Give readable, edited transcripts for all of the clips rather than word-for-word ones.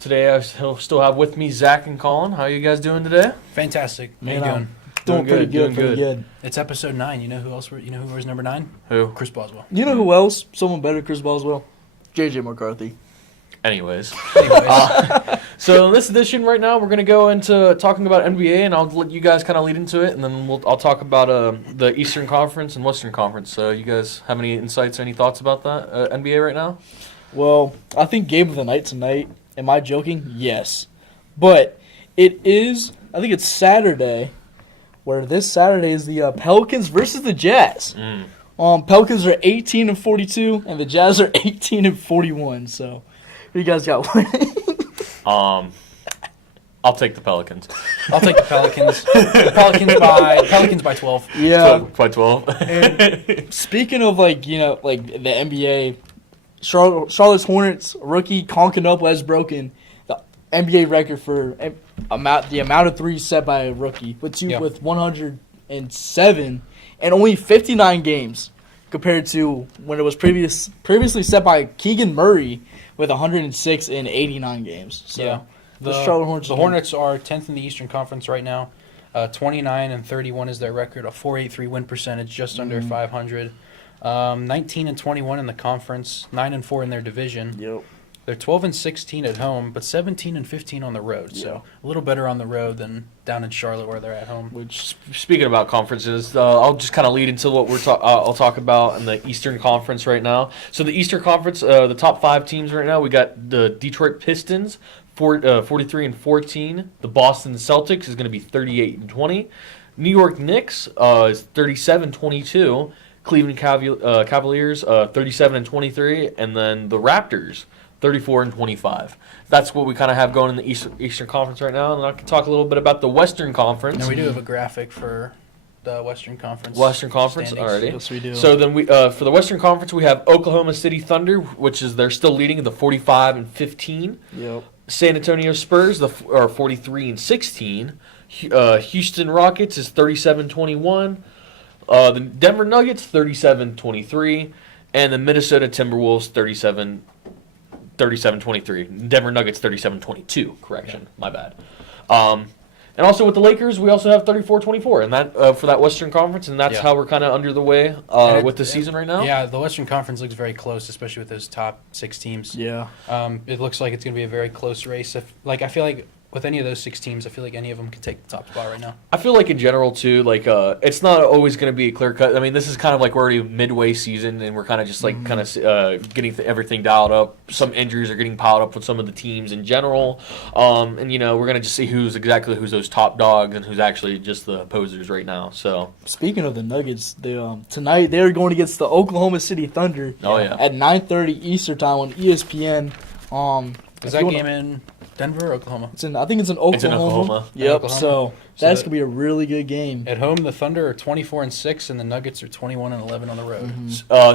Today I still have with me Zach and Colin. How are you guys doing today? Fantastic. How you Man, doing? Doing pretty good. It's episode 9. You know who else? You know who was number 9? Who? Chris Boswell. You know who else? Someone better, Chris Boswell. JJ McCarthy. Anyways. Anyways, So in this edition right now, we're going to go into talking about NBA, and I'll let you guys kind of lead into it, and then I'll talk about the Eastern Conference and Western Conference. So you guys have any insights, any thoughts about that, NBA right now? Well, I think game of the night tonight. Am I joking? Yes. But it is, I think it's Saturday, where this Saturday is the Pelicans versus the Jazz. Pelicans are 18-42, and the Jazz are 18-41. So, who you guys got winning? I'll take the Pelicans. I'll take the Pelicans. Pelicans by 12. Yeah. By 12. And speaking of, the NBA, Charlotte's Hornets rookie Conkin up has broken the NBA record for the amount of threes set by a rookie with 107 and only 59 games compared to when it was previously set by Keegan Murray with 106 in 89 games. So Yeah. The Hornets are 10th in the Eastern Conference right now. 29-31 is their record. A .483 win percentage, just under 500. 19-21 in the conference, 9-4 in their division. Yep. They're 12-16 at home, but 17-15 on the road. Yeah. So a little better on the road than down in Charlotte where they're at home. Which Speaking about conferences, I'll just kind of lead into what I'll talk about in the Eastern Conference right now. So the Eastern Conference, the top 5 teams right now, we got the Detroit Pistons, 43-14. The Boston Celtics is going to be 38-20. New York Knicks is 37-22. Cleveland Cavaliers 37-23, and then the Raptors 34-25. That's what we kind of have going in the Eastern Conference right now. And I can talk a little bit about the Western Conference. Now we do have a graphic for the Western Conference. Standings. Already. yes, we do. So then we for the Western Conference we have Oklahoma City Thunder, which is they're still leading the 45-15. Yep. San Antonio Spurs are 43-16. Houston Rockets is 37-21. The Denver Nuggets 37-23, and the Minnesota Timberwolves 37-23. Denver Nuggets 37-22. Correction, my bad. And also with the Lakers, we also have 34-24, and that for that Western Conference, and that's how we're kind of under the way with the season right now. Yeah, the Western Conference looks very close, especially with those top 6 teams. Yeah. It looks like it's going to be a very close race. I feel like with any of those 6 teams, I feel like any of them can take the top spot right now. I feel like in general too, it's not always going to be a clear cut. I mean, this is kind of like we're already midway season, and we're kind of just getting everything dialed up. Some injuries are getting piled up with some of the teams in general, and we're going to just see who's those top dogs and who's actually just the posers right now. So Speaking of the Nuggets, tonight they're going against the Oklahoma City Thunder. At 9:30 Eastern time on ESPN. Is that game in Denver or Oklahoma? I think it's in Oklahoma. It's in Oklahoma. Yep. Oklahoma. So that's gonna be a really good game. At home, the Thunder are 24-6, and the Nuggets are 21-11 on the road.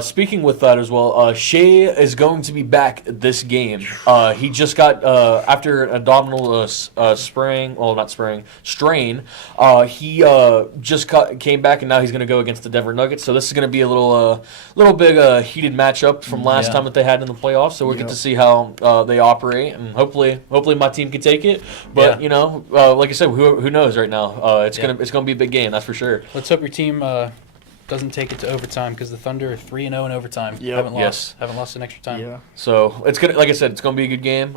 Speaking with that as well, Shea is going to be back this game. He just got after an abdominal strain. He just came back, and now he's going to go against the Denver Nuggets. So this is going to be a little big heated matchup from last time that they had in the playoffs. So we'll get to see how they operate, and hopefully my team can take it. But like I said, who knows right now? It's gonna be a big game, that's for sure. Let's hope your team doesn't take it to overtime, because the Thunder are 3-0 in overtime. Yep. Haven't lost in extra time. Yeah. So it's gonna, like I said, it's gonna be a good game.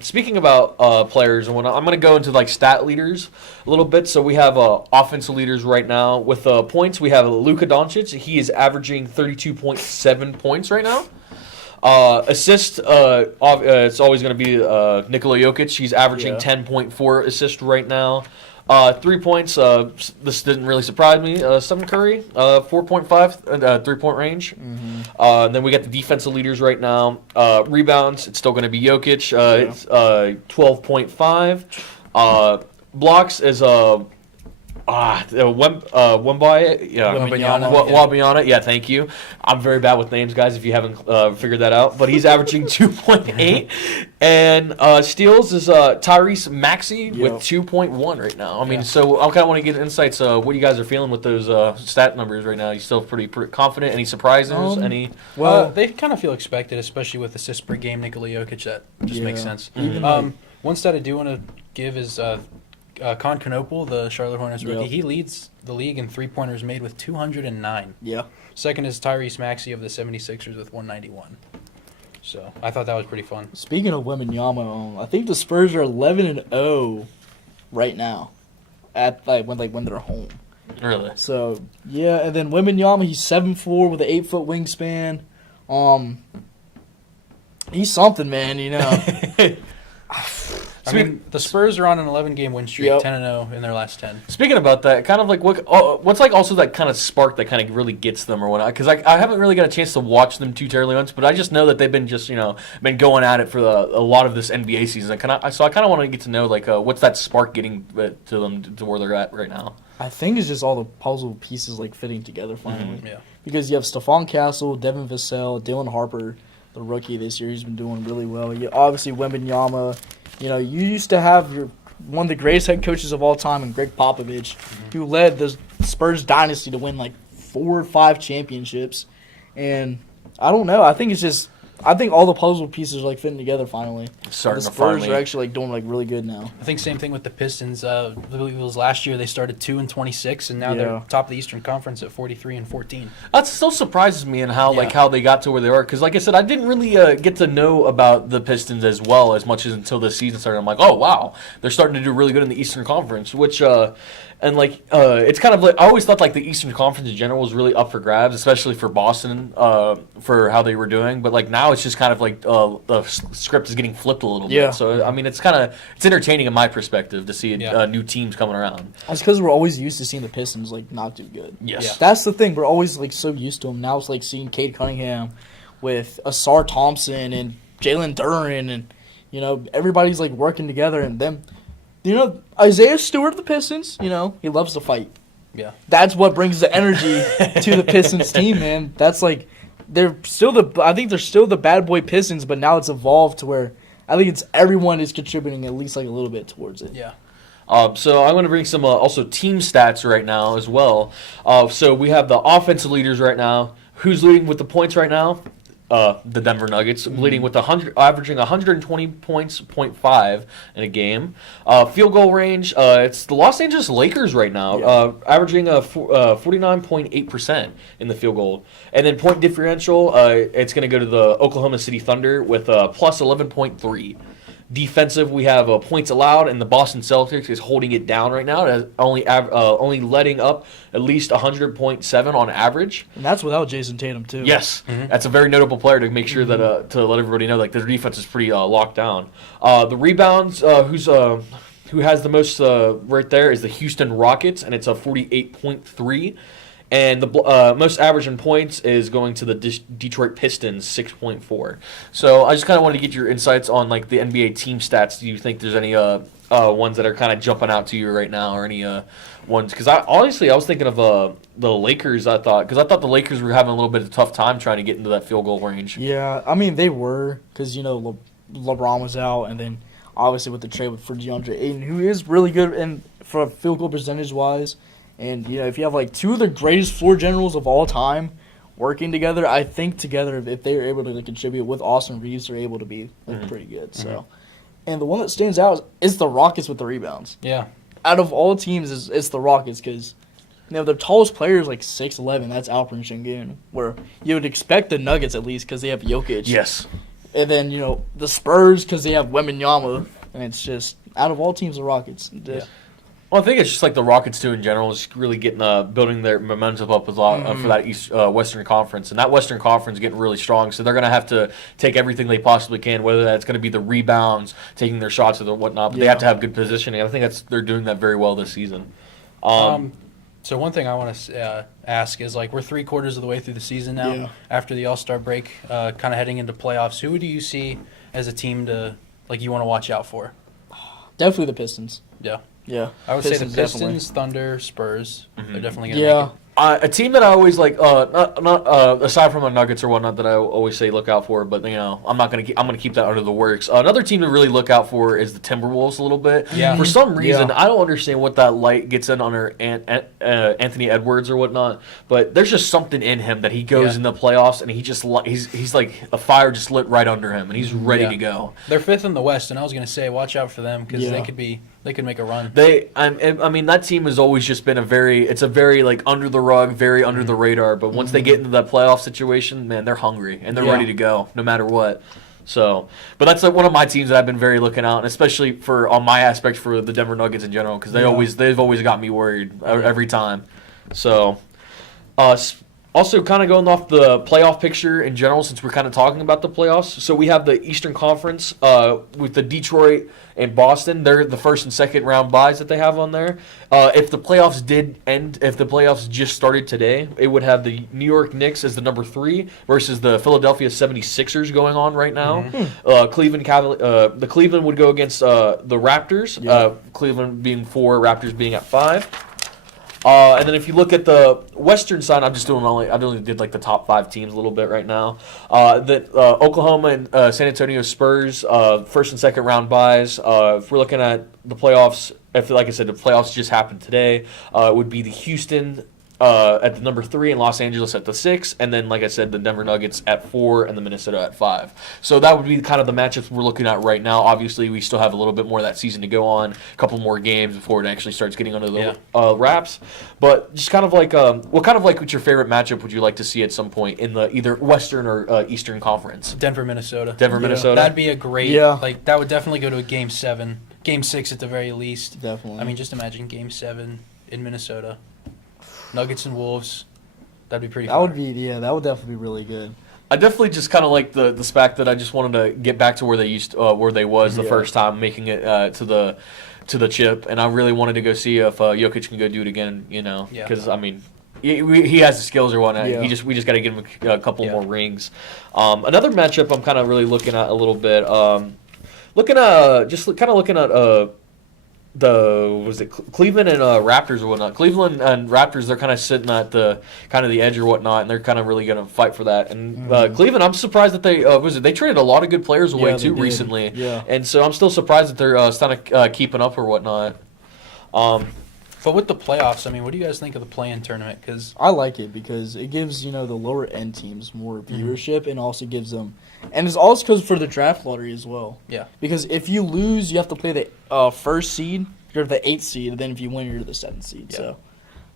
Speaking about players and whatnot, I'm gonna go into stat leaders a little bit. So we have offensive leaders right now with points. We have Luka Doncic. He is averaging 32.7 points right now. Assist, it's always going to be Nikola Jokic. He's averaging 10.4 assists right now. 3 points, this didn't really surprise me. Stephen Curry, 4.5 3-point range. Then we got the defensive leaders right now. Rebounds, it's still going to be Jokic. It's 12.5. Blocks is Wemby, yeah, Wembanyama. Wabiana, yeah, thank you. I'm very bad with names, guys, if you haven't figured that out. But he's averaging 2.8. And steals is Tyrese Maxey with 2.1 right now. I mean, so I kind of want to get insights what you guys are feeling with those stat numbers right now. You still pretty confident? Any surprises? Well, they kind of feel expected, especially with assists per game. Nikola Jokic, that just makes sense. One stat I do want to give is Konopel, the Charlotte Hornets rookie. He leads the league in three-pointers made with 209. Yeah. Second is Tyrese Maxey of the 76ers with 191. So I thought that was pretty fun. Speaking of Wembanyama, I think the Spurs are 11-0 right now at when they're home. Really? So yeah, and then Wembanyama, he's 7'4" with an 8-foot wingspan. He's something, man. You know. I mean, the Spurs are on an 11-game win streak, 10-0 in their last 10. Speaking about that, kind of like what's like also that kind of spark that kind of really gets them or whatnot? Because I haven't really got a chance to watch them too terribly much, but I just know that they've been been going at it for a lot of this NBA season. So I kind of want to get to know what's that spark getting to them to where they're at right now. I think it's just all the puzzle pieces fitting together finally. Yeah. Because you have Stephon Castle, Devin Vassell, Dylan Harper, the rookie this year. He's been doing really well. Obviously Wembanyama. You used to have one of the greatest head coaches of all time, and Greg Popovich, who led the Spurs dynasty to win 4 or 5 championships. And I don't know. I think all the puzzle pieces are fitting together finally. The Spurs are actually doing really good now. I think same thing with the Pistons. I believe it was last year they started 2-26, and now they're top of the Eastern Conference at 43-14. That still surprises me in how how they got to where they are. Because like I said, I didn't really get to know about the Pistons as much as until the season started. I'm like, oh wow, they're starting to do really good in the Eastern Conference, which. It's kind of I always thought the Eastern Conference in general was really up for grabs, especially for Boston, for how they were doing. But now it's just kind of the script is getting flipped a little bit. So I mean, it's entertaining in my perspective to see new teams coming around. That's because we're always used to seeing the Pistons not do good. Yes, that's the thing. We're always so used to them. Now it's seeing Cade Cunningham with Asar Thompson and Jalen Duren, and everybody's working together, and them. Isaiah Stewart of the Pistons, he loves to fight. Yeah. That's what brings the energy to the Pistons team, man. That's I think they're still the bad boy Pistons, but now it's evolved to where I think everyone is contributing at least a little bit towards it. Yeah. So I'm going to bring some also team stats right now as well. So we have the offensive leaders right now. Who's leading with the points right now? The Denver Nuggets, leading with averaging 120 points, 0.5 in a game. Field goal range, it's the Los Angeles Lakers right now, averaging 49.8% in the field goal. And then point differential, it's going to go to the Oklahoma City Thunder with plus 11.3. Defensive, we have points allowed, and the Boston Celtics is holding it down right now. It has only letting up at least 100.7 on average. And that's without Jason Tatum, too. Yes, that's a very notable player to make sure that to let everybody know their defense is pretty locked down. The rebounds, who has the most right there is the Houston Rockets, and it's a 48.3. And the most average in points is going to the Detroit Pistons, 6.4. So I just kind of wanted to get your insights on the NBA team stats. Do you think there's any ones that are kind of jumping out to you right now, or any ones? Because I was thinking of the Lakers. I thought the Lakers were having a little bit of a tough time trying to get into that field goal range. Yeah, I mean they were because LeBron was out, and then obviously with the trade for DeAndre Ayton, who is really good for field goal percentage wise. And, if you have, two of the greatest floor generals of all time working together, I think together, if they're able to contribute with Austin Reeves, they're able to be pretty good. So, and the one that stands out is the Rockets with the rebounds. Yeah. Out of all teams, it's the Rockets because, their tallest player is 6'11". That's Alperen Sengun, where you would expect the Nuggets at least because they have Jokic. Yes. And then, the Spurs because they have Wembanyama. And it's just, out of all teams, the Rockets. Well, I think it's just the Rockets too in general is really getting building their momentum up with for that Western Conference, and that Western Conference is getting really strong. So they're going to have to take everything they possibly can, whether that's going to be the rebounds, taking their shots or whatnot. But they have to have good positioning. I think they're doing that very well this season. So one thing I want to ask is we're 3/4 of the way through the season now. After the All-Star break, kind of heading into playoffs. Who do you see as a team to you want to watch out for? Definitely the Pistons. Yeah. Yeah. I would say the Pistons Pistons, definitely. Thunder, Spurs. They're definitely going to Yeah. make it. A team that I always like, not aside from the Nuggets or whatnot, that I always say look out for, but I'm gonna keep that under the works. Another team to really look out for is the Timberwolves a little bit. Yeah. For some reason, Yeah. I don't understand what that light gets in under Anthony Edwards or whatnot, but there's just something in him that he goes Yeah. in the playoffs and he's like a fire just lit right under him and he's ready Yeah. to go. They're 5th in the West, and I was going to say, watch out for them because Yeah. they could make a run. I mean, that team has always just been a very like under the rug, very under the radar. But once they get into that playoff situation, man, they're hungry and they're Yeah. ready to go no matter what. So, but that's like one of my teams that I've been very looking out, and especially for on my aspect for the Denver Nuggets in general, because they've always got me worried every time. So, also kind of going off the playoff picture in general, since we're kind of talking about the playoffs. So we have the Eastern Conference with the Detroit and Boston. They're the first and second round byes that they have on there. If the playoffs did end, if the playoffs just started today, it would have the New York Knicks as the number 3 versus the Philadelphia 76ers going on right now. The Cleveland would go against the Raptors. Yeah. Cleveland being 4, Raptors being at 5. And then if you look at the Western side, I only did like the top 5 teams a little bit right now. Oklahoma and San Antonio Spurs, first and second round byes. If we're looking at the playoffs, like I said, the playoffs just happened today. It would be the Houston at the number 3 and Los Angeles at the 6, and then like I said, the Denver Nuggets at 4 and the Minnesota at 5. So that would be kind of the matchups we're looking at right now. Obviously, we still have a little bit more of that season to go on, a couple more games before it actually starts getting under the wraps. But just kind of like, what's your favorite matchup would you like to see at some point in the either Western or Eastern Conference? Denver, Minnesota. Minnesota. That'd be a great. Yeah. Like that would definitely go to a Game 7, Game 6 at the very least. Definitely. I mean, just imagine Game 7 in Minnesota. Nuggets and Wolves. That'd be pretty. That would definitely be really good. I definitely just kind of like the fact that I just wanted to get back to where they was the first time making it to the chip, and I really wanted to go see if Jokic can go do it again. Because I mean, he has the skills or whatnot. Yeah. We just got to give him a couple more rings. Another matchup I'm kind of really looking at a little bit. Looking at Cleveland and Raptors or whatnot. Cleveland and Raptors, they're kind of sitting at the edge or whatnot, and they're kind of really going to fight for that. And Cleveland, I'm surprised that they traded a lot of good players away too recently. Yeah. And so I'm still surprised that they're still keeping up or whatnot. But with the playoffs, I mean, what do you guys think of the play-in tournament? Because I like it because it gives the lower end teams more viewership and also gives them, and it's also because for the draft lottery as well. Yeah. Because if you lose, you have to play the first seed. You're the 8th seed, and then if you win, you're the 7th seed. Yeah. So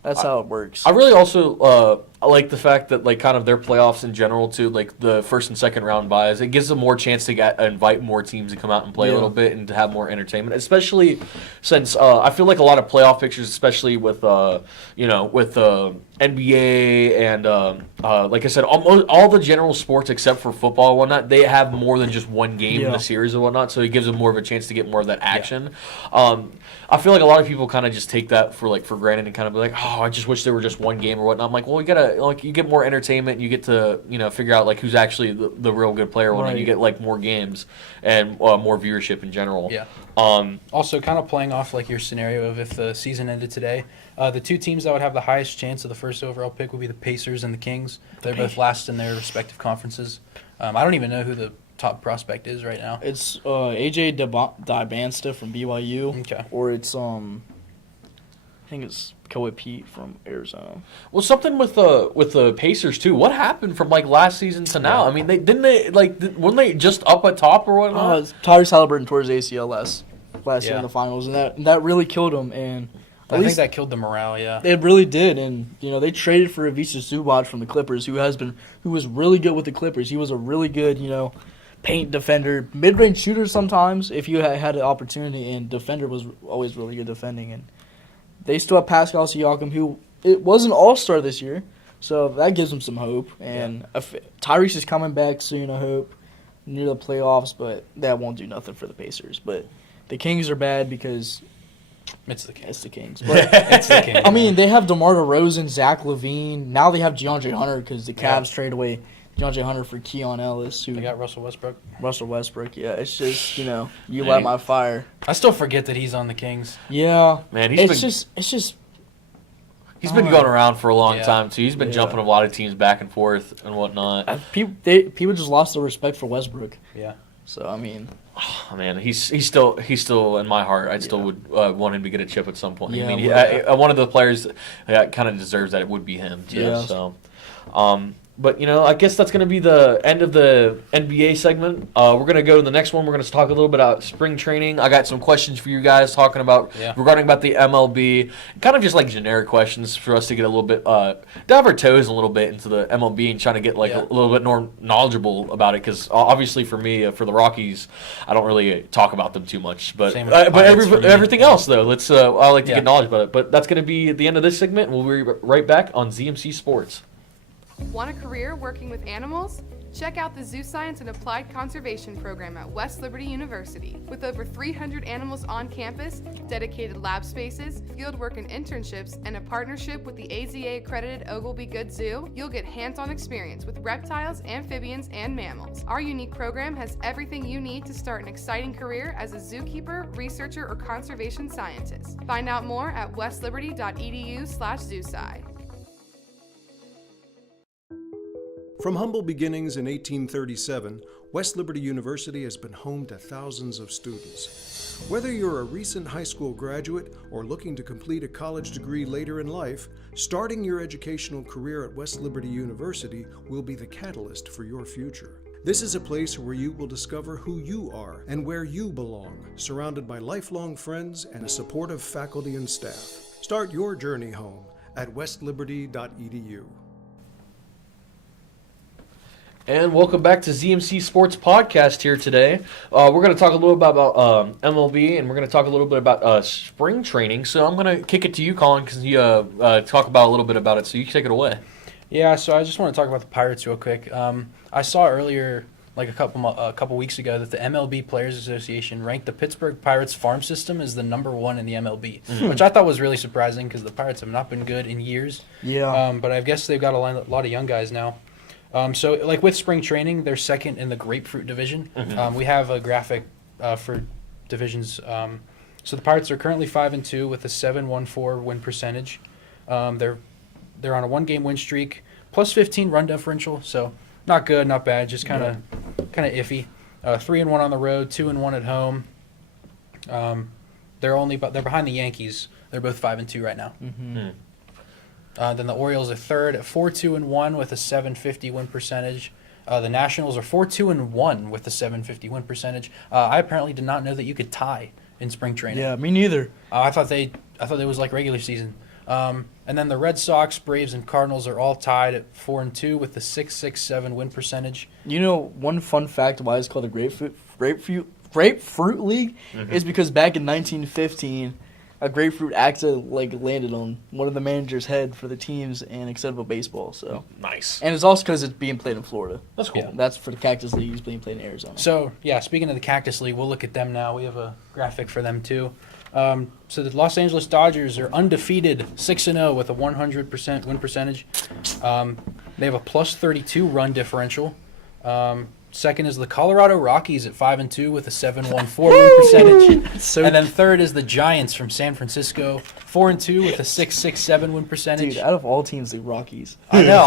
that's how it works. I really also I like the fact that like kind of their playoffs in general too, like the first and second round byes, it gives them more chance to invite more teams to come out and play a little bit and to have more entertainment. Especially since I feel like a lot of playoff pictures, especially with NBA and like I said, almost all the general sports except for football and whatnot, they have more than just one game in the series and whatnot, so it gives them more of a chance to get more of that action. I feel like a lot of people kind of just take that for granted and kind of be like, oh, I just wish there were just one game or whatnot. I'm like, well, you get more entertainment, you get to figure out like who's actually the real good player, and you get like more games and more viewership in general. Yeah. Also, kind of playing off like your scenario of if the season ended today, the 2 teams that would have the highest chance of the first overall pick would be the Pacers and the Kings. They're both last in their respective conferences. I don't even know who the top prospect is right now. It's AJ Dibansta from BYU. Okay. Or it's I think it's Kobe Pete from Arizona. Well, something with the Pacers too. What happened from like last season to now? I mean, weren't they just up at top or whatnot? Tyrese Halliburton tore his ACL last year Yeah. in the finals, and that really killed him. And I think that killed the morale. Yeah. it really did. And they traded for Ivica Zubac from the Clippers, who was really good with the Clippers. He was a really good paint defender, mid-range shooter sometimes if you had an opportunity, and defender was always really good defending. And they still have Pascal Siakam, who it was an all-star this year, so that gives them some hope. And Tyrese is coming back soon, I hope, near the playoffs, but that won't do nothing for the Pacers. But the Kings are bad because It's the Kings. it's the Kings. But It's the Kings. I mean, they have DeMar DeRozan, Zach LaVine. Now they have DeAndre Hunter because the Cavs trade away DeAndre Hunter for Keon Ellis. They got Russell Westbrook. Russell Westbrook. Yeah, it's just you Man. light my fire. I still forget that he's on the Kings. Yeah, Man, it's just. he's been going around for a long Yeah. time too. He's been jumping a lot of teams back and forth and whatnot. People just lost their respect for Westbrook. Yeah. So I mean, Oh, man, he's still in my heart. I still would want him to get a chip at some point. Yeah, I mean, one of the players that kind of deserves that it would be him too. Yeah. So, but I guess that's going to be the end of the NBA segment. We're going to go to the next one. We're going to talk a little bit about spring training. I got some questions for you guys regarding about the MLB, kind of just like generic questions for us to get a little bit dive our toes a little bit into the MLB and trying to get a little bit more knowledgeable about it. Because obviously for me, for the Rockies, I don't really talk about them too much. But everything else though, let's I like to get knowledge about it. But that's going to be the end of this segment. We'll be right back on ZMC Sports. Want a career working with animals? Check out the Zoo Science and Applied Conservation program at West Liberty University. With over 300 animals on campus, dedicated lab spaces, fieldwork and internships, and a partnership with the AZA-accredited Oglebay Good Zoo, you'll get hands-on experience with reptiles, amphibians, and mammals. Our unique program has everything you need to start an exciting career as a zookeeper, researcher, or conservation scientist. Find out more at westliberty.edu/zoosci. From humble beginnings in 1837, West Liberty University has been home to thousands of students. Whether you're a recent high school graduate or looking to complete a college degree later in life, starting your educational career at West Liberty University will be the catalyst for your future. This is a place where you will discover who you are and where you belong, surrounded by lifelong friends and a supportive faculty and staff. Start your journey home at westliberty.edu. And welcome back to ZMC Sports Podcast here today. We're going to talk a little bit about MLB, and we're going to talk a little bit about spring training. So I'm going to kick it to you, Colin, because you talk about a little bit about it. So you can take it away. Yeah, so I just want to talk about the Pirates real quick. I saw earlier, like a couple weeks ago, that the MLB Players Association ranked the Pittsburgh Pirates farm system as the #1 in the MLB, which I thought was really surprising because the Pirates have not been good in years. Yeah. But I guess they've got a lot of young guys now. So, like with spring training, they're second in the grapefruit division. We have a graphic for divisions. So the Pirates are currently 5-2 with a .714 win percentage. They're on a 1-game win streak, plus 15 run differential. So not good, not bad, just kind of iffy. 3-1 on the road, 2-1 at home. They're behind the Yankees. They're both 5-2 right now. Then the Orioles are third at 4-2-1 with a .750 win percentage. The Nationals are 4-2-1 with a .750 win percentage. I apparently did not know that you could tie in spring training. Yeah, me neither. I thought it was like regular season. And then the Red Sox, Braves, and Cardinals are all tied at 4-2 with a .667 win percentage. One fun fact why it's called a grapefruit league is because back in 1915. A grapefruit accident landed on one of the manager's head for the teams and except for baseball. So Nice. and it's also because it's being played in Florida. That's cool. Yeah. That's for the Cactus League. It's being played in Arizona. So, yeah, speaking of the Cactus League, we'll look at them now. We have a graphic for them, too. So the Los Angeles Dodgers are undefeated, 6-0 with a 100% win percentage. They have a plus 32 run differential. Second is the Colorado Rockies at 5-2 with a .714 win percentage. And then third is the Giants from San Francisco, 4-2 with a .667 win percentage. Dude, out of all teams, the Rockies. I know.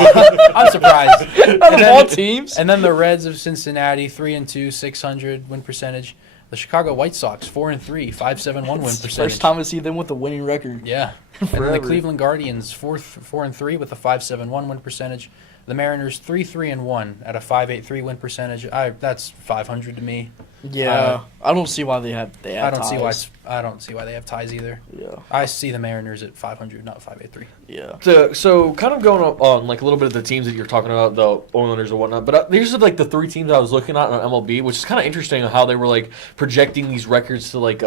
I'm surprised. Out of all teams. And then the Reds of Cincinnati, 3-2, 600 win percentage. The Chicago White Sox, 4-3, 571 win percentage. First time I see them with a winning record. Yeah. And then the Forever. Cleveland Guardians, 4-3 with a 571 win percentage. The Mariners 3-1 at a 583 win percentage. That's 500 to me. Yeah, I don't see why they have I don't ties. see why they have ties either. Yeah, I see the Mariners at 500, not 583. yeah. So kind of going on like a little bit of the teams that you're talking about, the Oilers or whatnot. But these are like the three teams I was looking at on MLB, which is kind of interesting how they were like projecting these records to like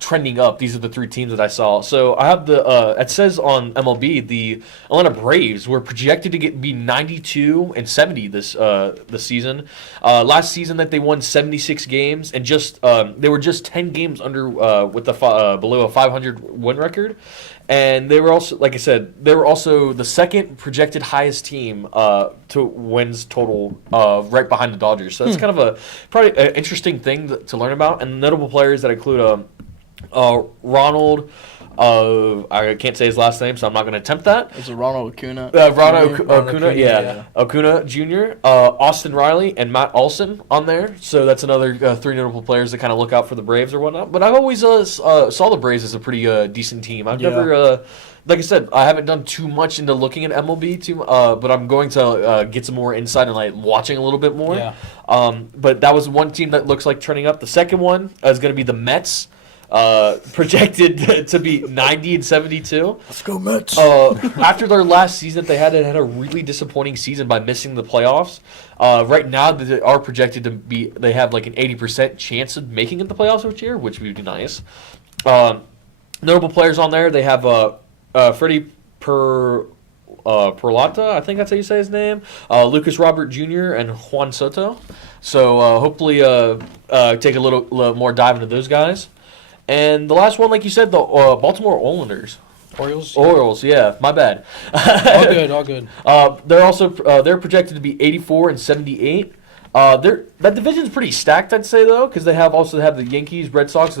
trending up. These are the three teams that I saw. So I have it says on MLB the Atlanta Braves were projected to be 92-70 this season. Last season that they won 76 games and just they were just 10 games under with the below a 500 win record, and they were also, like I said, they were also the second projected highest team to wins total, right behind the Dodgers. So that's kind of probably an interesting thing to learn about. And notable players that include Ronald. I can't say his last name, so I'm not going to attempt that. Is it Ronald Acuna? Acuna, yeah. Acuna Jr., Austin Riley, and Matt Olson on there. So that's another three notable players that kind of look out for the Braves or whatnot. But I've always saw the Braves as a pretty decent team. I've never, like I said, I haven't done too much into looking at MLB, but I'm going to get some more insight and like watching a little bit more. Yeah. But that was one team that looks like trending up. The second one is going to be the Mets. Projected to be 90 and 72. Let's go Mets. After their last season, they had a really disappointing season by missing the playoffs. Right now, they are projected to be. They have like an 80% chance of making it the playoffs each year, which would be nice. Notable players on there. They have Freddie Peralta, I think that's how you say his name. Lucas Robert Jr. and Juan Soto. So hopefully, take a little more dive into those guys. And the last one, like you said, the Baltimore Orioles. Orioles, yeah, my bad. All good. They're also they're projected to be 84 and 78. That division's pretty stacked, I'd say, though, because they also have the Yankees, Red Sox,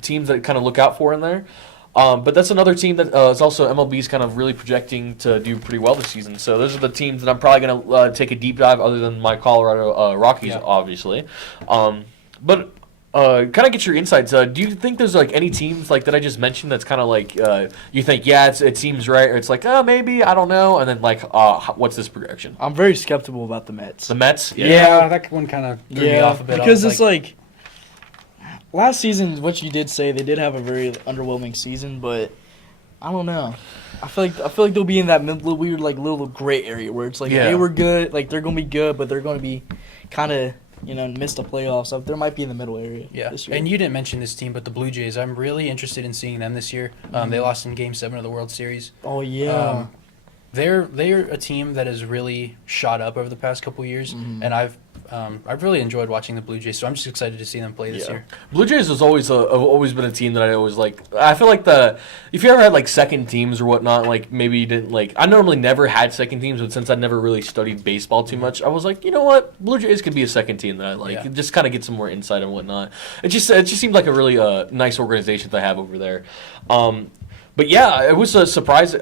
teams that kind of look out for in there. But that's another team that is also MLB's kind of really projecting to do pretty well this season. So those are the teams that I'm probably going to take a deep dive, other than my Colorado Rockies, obviously. But kind of get your insights. Do you think there's like any teams like that I just mentioned that's kind of like you think it seems right, or it's like maybe, I don't know, and then like what's this projection? I'm very skeptical about the Mets. The Mets, yeah, that one kind of threw me off a bit. Because it's like last season, what you did say, they did have a very underwhelming season, but I don't know. I feel like they'll be in that weird like little gray area where it's like they were good, like they're gonna be good, but they're gonna be kind of missed the playoffs. So there might be in the middle area. Yeah, this year. And you didn't mention this team, but the Blue Jays. I'm really interested in seeing them this year. They lost in Game 7 of the World Series. Oh yeah. They're a team that has really shot up over the past couple years, and I've really enjoyed watching the Blue Jays. So I'm just excited to see them play this year. Blue Jays has always been a team that I always like. I feel like if you ever had like second teams or whatnot, like maybe you didn't like. I normally never had second teams, but since I never really studied baseball too much, I was like, you know what, Blue Jays could be a second team that I like. Yeah. Just kind of get some more insight and whatnot. It just seemed like a really nice organization they have over there. But yeah, it was surprising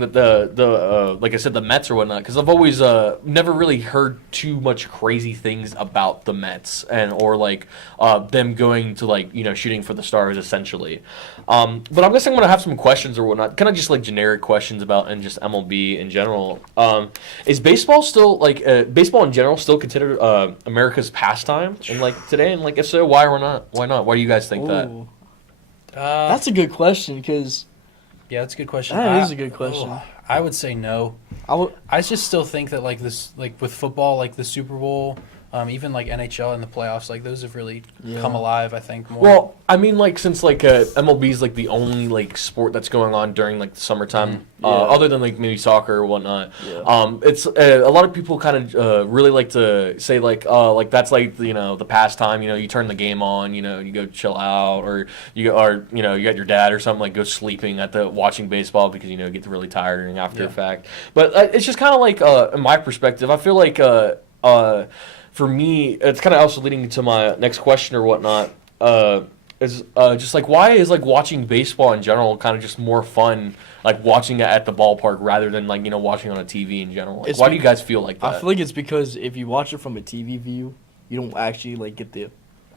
that the like I said, the Mets or whatnot, because I've always never really heard too much crazy things about the Mets or like them going to like shooting for the stars essentially. But I'm guessing I'm gonna have some questions or whatnot, kind of just like generic questions about and just MLB in general. Is baseball still baseball in general still considered America's pastime in like today? And like if so, why or not? Why not? Why do you guys think that? That's a good question because. Yeah, that's a good question. That is a good question. I would say no. I just still think that like this, like with football, like the Super Bowl, even like NHL and the playoffs, like those have really come alive. I think more. Well, I mean, like since like MLB is like the only like sport that's going on during like the summertime, other than like maybe soccer or whatnot. Yeah. It's a lot of people kind of really like to say like that's like the pastime. You turn the game on. You go chill out, or you got your dad or something like go sleeping at the watching baseball because get really tired and after the fact. But it's just kind of like in my perspective, I feel like for me, it's kind of also leading to my next question or whatnot. Is just like why is like watching baseball in general kind of just more fun, like watching it at the ballpark rather than like watching on a TV in general? Like, why do you guys feel like that? I feel like it's because if you watch it from a TV view, you don't actually like get the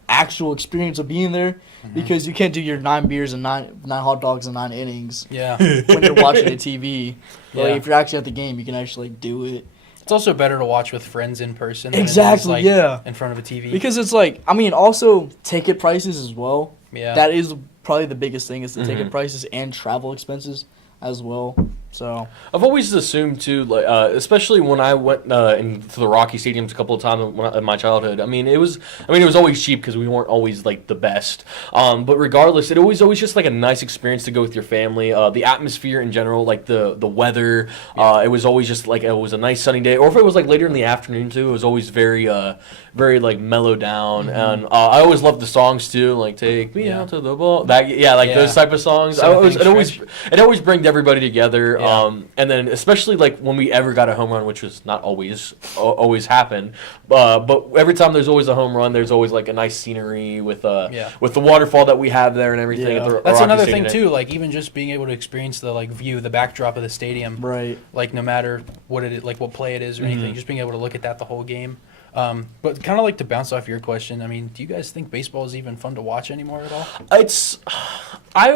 actual experience of being there because you can't do your 9 beers and nine hot dogs and 9 innings. Yeah. When you're watching a TV, but like, if you're actually at the game, you can actually like do it. It's also better to watch with friends in person. Exactly, in front of a TV. Because it's like, I mean, also ticket prices as well. Yeah. That is probably the biggest thing is the ticket prices and travel expenses as well. So I've always assumed too, like, especially when I went into the Rocky stadiums a couple of times in my childhood. I mean, it was always cheap because we weren't always like the best. But regardless, it always just like a nice experience to go with your family. The atmosphere in general, like the weather, it was always just like it was a nice sunny day. Or if it was like later in the afternoon too, it was always very like mellow down. And I always loved the songs too, like "Take Me Out to the Ball." Those type of songs. It always brings everybody together. And then especially like when we ever got a home run, which was not always happen, but every time there's always a home run, there's always like a nice scenery with the waterfall that we have there and everything. Yeah. At the That's Rocky another Stadium. thing too. Like even just being able to experience the like view, the backdrop of the stadium. right. Like no matter what it is, like what play it is or anything, just being able to look at that the whole game. But kind of like to bounce off your question. I mean, do you guys think baseball is even fun to watch anymore at all? I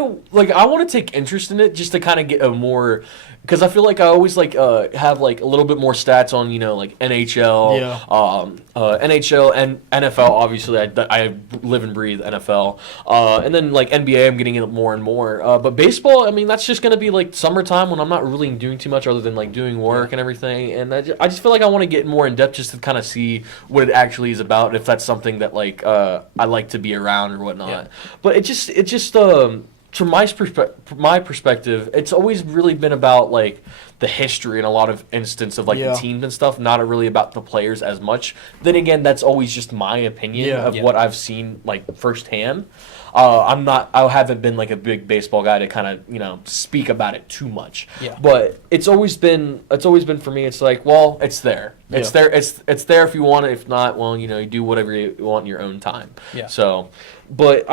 want to take interest in it just to kind of get a more, because I feel like I always like have like a little bit more stats on like NHL, NHL and NFL. Obviously, I live and breathe NFL, and then like NBA, I'm getting it more and more. But baseball, I mean, that's just gonna be like summertime when I'm not really doing too much other than like doing work and everything. And I just feel like I want to get more in depth just to kind of see what it actually is about, if that's something that like I like to be around or whatnot. Yeah. But it just from my perspective, it's always really been about like the history in a lot of instance of like the teams and stuff, not really about the players as much. Then again, that's always just my opinion of what I've seen like firsthand. I haven't been like a big baseball guy to kind of speak about it too much. Yeah. But it's always been for me. It's like, well, it's there. It's there. It's there if you want it. If not, well, you do whatever you want in your own time. Yeah. So, but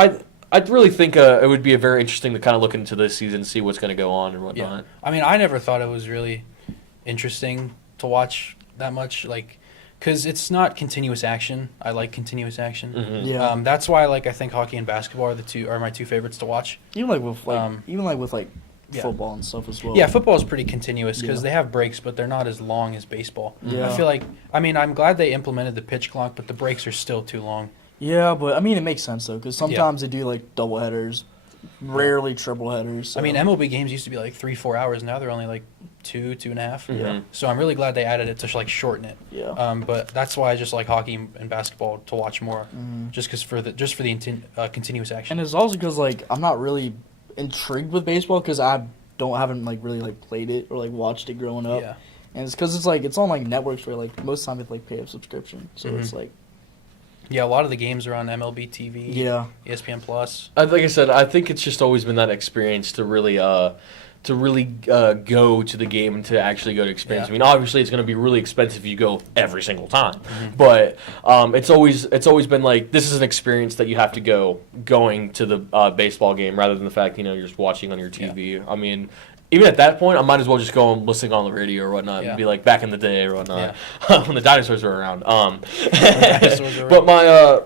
I really think it would be very interesting to kind of look into this season and see what's going to go on and whatnot. Yeah. I mean, I never thought it was really interesting to watch that much, like, because it's not continuous action. I like continuous action. Mm-hmm. Yeah. That's why, like, I think hockey and basketball are my two favorites to watch. Even with football and stuff as well. Yeah, football is pretty continuous because they have breaks, but they're not as long as baseball. Yeah. I feel like, I'm glad they implemented the pitch clock, but the breaks are still too long. Yeah, but I mean, it makes sense though, because sometimes they do like double headers, rarely triple headers. So. I mean, MLB games used to be like 3-4 hours. Now they're only like 2.5. Mm-hmm. Yeah. So I'm really glad they added it to like shorten it. Yeah. But that's why I just like hockey and basketball to watch more, just for the continuous action. And it's also because like I'm not really intrigued with baseball because I haven't like really like played it or like watched it growing up. Yeah. And it's because it's on like networks where like most of the time you have to like pay a subscription, so it's like. Yeah, a lot of the games are on MLB TV. Yeah. ESPN Plus. Like I said, I think it's just always been that experience to really go to the game and to actually go to experience. Yeah. I mean, obviously, it's going to be really expensive if you go every single time. Mm-hmm. But it's always been like this is an experience that you have to going to the baseball game rather than the fact you're just watching on your TV. Yeah. I mean. Even at that point, I might as well just go and listen on the radio or whatnot and be like back in the day or whatnot when the dinosaurs were around. But my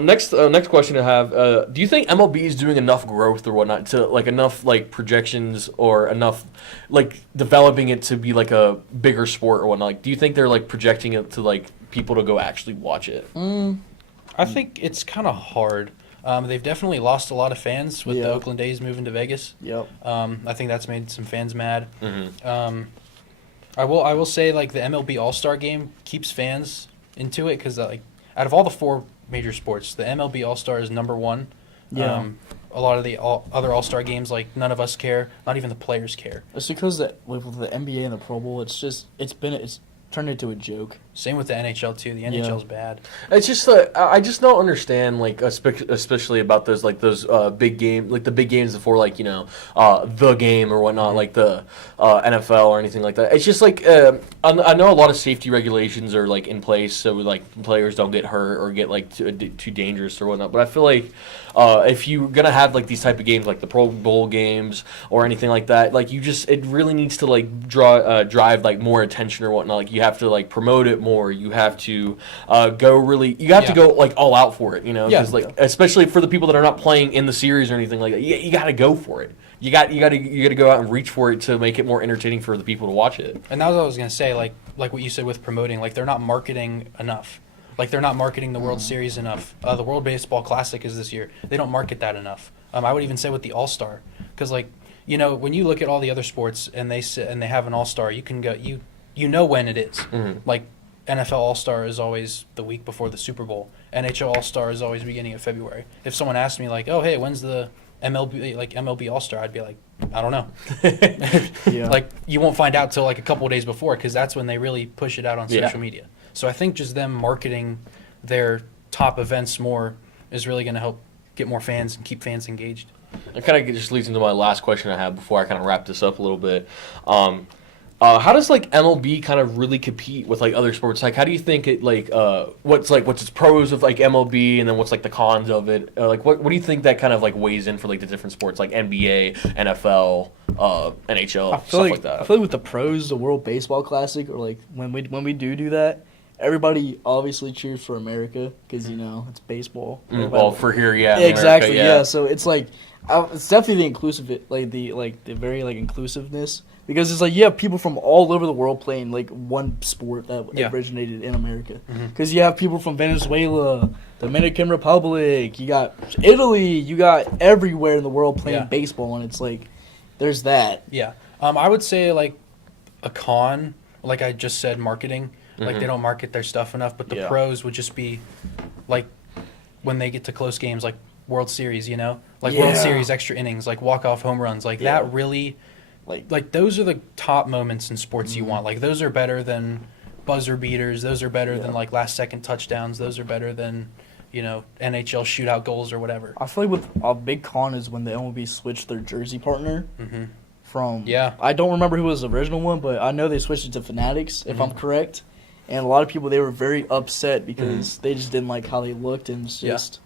next question I have: do you think MLB is doing enough growth or whatnot to like enough like projections or enough like developing it to be like a bigger sport or whatnot? Like, do you think they're like projecting it to like people to go actually watch it? I think it's kind of hard. They've definitely lost a lot of fans with the Oakland A's moving to Vegas. Yep. I think that's made some fans mad. Mm-hmm. I will say like the MLB All-Star Game keeps fans into it because like out of all the 4 major sports, the MLB All-Star is number 1. Yeah. A lot of the other All-Star games, like none of us care, not even the players care. It's because with the NBA and the Pro Bowl, it's turned into a joke. Same with the NHL too. The NHL's bad. It's just I just don't understand like especially about those big the big games before like the game or whatnot like the NFL or anything like that. It's just like I know a lot of safety regulations are like in place so like players don't get hurt or get like too dangerous or whatnot. But I feel like if you're gonna have like these type of games like the Pro Bowl games or anything like that, like it really needs to like drive like more attention or whatnot. Like you have to like promote it more. You have to to go like all out for it, because especially for the people that are not playing in the series or anything like that, you got to go for it. You got to go out and reach for it to make it more entertaining for the people to watch it. And that's what I was gonna say, like what you said with promoting, like they're not marketing enough. Like they're not marketing the World Series enough. The World Baseball Classic is this year. They don't market that enough. I would even say with the All-Star, because like you know, when you look at all the other sports and they have an all-star, you can go, you know when it is. Like NFL All-Star is always the week before the Super Bowl. NHL All-Star is always beginning of February. If someone asked me like, oh, hey, when's the MLB All-Star, I'd be like, I don't know. Yeah. Like, you won't find out till like a couple of days before, because that's when they really push it out on social media. So I think just them marketing their top events more is really going to help get more fans and keep fans engaged. It kind of just leads into my last question I have before I kind of wrap this up a little bit. How does like MLB kind of really compete with like other sports? Like, how do you think it what's its pros of like MLB, and then what's like the cons of it? What do you think that kind of like weighs in for like the different sports like NBA, NFL, NHL, stuff like that? I feel like with the pros, the World Baseball Classic, or like when we do that, everybody obviously cheers for America because you know it's baseball. Well, for here, exactly, America, yeah. So it's like it's definitely the inclusive, the very like inclusiveness, because it's like you have people from all over the world playing like one sport that originated in America. Because you have people from Venezuela, Dominican Republic, you got Italy, you got everywhere in the world playing baseball, and it's like there's that. Yeah, I would say like a con, like I just said, marketing. Like they don't market their stuff enough, but the pros would just be like when they get to close games, like World Series, you know, like World Series extra innings, like walk-off home runs, like that really, like those are the top moments in sports you want. Like those are better than buzzer beaters. Those are better than like last-second touchdowns. Those are better than, you know, NHL shootout goals or whatever. I feel like with a big con is when the MLB switched their jersey partner. From I don't remember who was the original one, but I know they switched it to Fanatics, if I'm correct. And a lot of people, they were very upset because they just didn't like how they looked, and it's just...